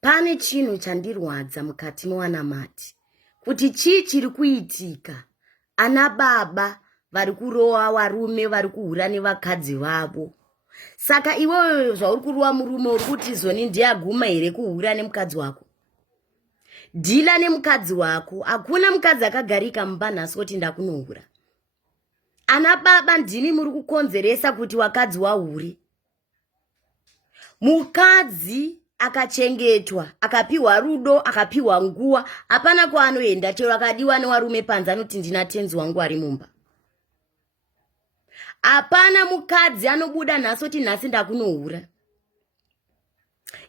Pane chinhu chandirwadza mukati mewanamati. Kuti chii chiri kuitika? Ana baba vari kurowa varume vari kuhura nevakadzi vavo. Saka iwewe zvauri kurowa murume uri kuti zoni ndiyaguma here kuhura nemukadzi wako? Dhila nemukadzi wako. Hakuna mukadzi akagarika mumba nhasi kuti ndakunohura. Ana baba ndini muri kukonzeresa kuti wakadzi wahure. Mukadzi akachengetwa, akapiwa rudo, akapiwa nguwa, hapana kwaanoenda chero akadiwa nevarume panze anoti ndina tenzi wangu ari mumba. Hapana mukadzi anobuda nhasi kuti nhasi ndakunohura.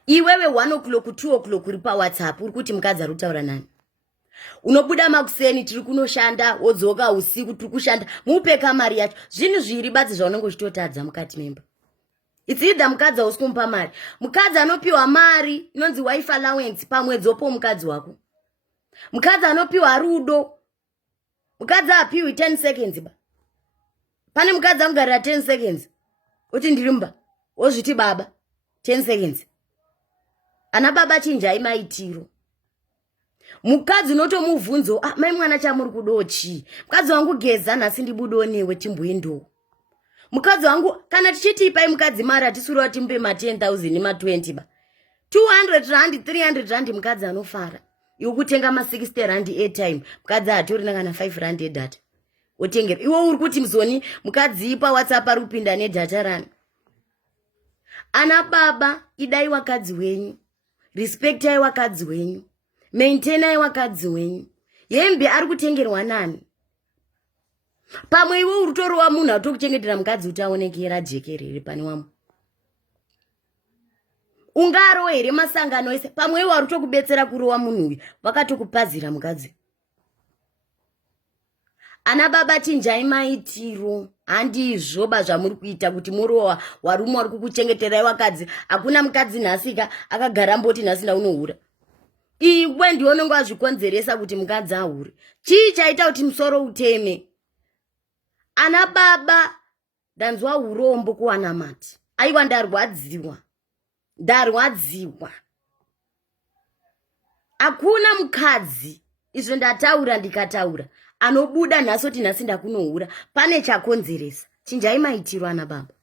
Iwewe 1 o'clock 2 o'clock uri paWhatsApp uri kuti mukadzi ari kutaura nani? Unobuda makuseni tiri kunoshanda, wodzoka usiku tiri kushanda, mupe kamari yacho. Zvinhu zviri badzi zvaunenge uchitotadza mukati memba. It's either mukadzi hausi kumupa mari. Mukadzi anopiwa mari inonzi wife allowance pamwedzi opo mukadzi wako. Mukadzi anopiwa rudo. Mukadzi apiwi 10 seconds ba. Pane mukadzi anogarira 10 seconds. Uti ndiri mumba. Wozviti baba 10 seconds. Ana baba chinjai maitiro. Mukadzi unotomubvunzo, mai mwana chamuri kudo chii? Mukadzi wangu geza nhasi ndibudo newe timboendawo. Mukadzi wangu kana tichiti pai mukadzi mari atisura timbe ma 10,000 ma 20 ba. 200 rand 300 rand mukadzi anofara. Iwe kutenga ma 60 rand airtime, mukadzi atorina kana 5 rand edata. Wotengera. Iwe uri kuti mzoni mukadzi pa WhatsApp ari kupinda nedata rani. Ana baba idai wakadzi wenyu. Respectai wakadzi wenyu. Maintainai wakadzi wenyu. Hembe ari kutengerwa nani? Pamwe iwe uri kutorova munhu atokuchengetera mukadzi kuti aonekera jekerere pane wamwe. Ungaro here masangano ese pamwe iwe uri kutokubetsera kurowa munhu uyu vakatokupazira mukadzi. Ana baba chinjai maitiro. Handizvo zvamuri kuita kuti murowa warume vari kukuchengeterai wakadzi. Hakuna mukadzi nhasika akagara mboti nhasi ndaunohura. Iwe ndiwe unenge wazvikonzeresa kuti mukadzi ahure. Chii chaita kuti musoro uteme? Ana baba ndanzwa urombo kuwanamati. Aiwa ndarwadziwa. Ndarwadziwa. Hakuna mukadzi, izvo ndataura ndikataura, anobuda nhasi kuti nhasi ndakunohura. Pane chakonzeresa. Chinjai maitiro ana baba.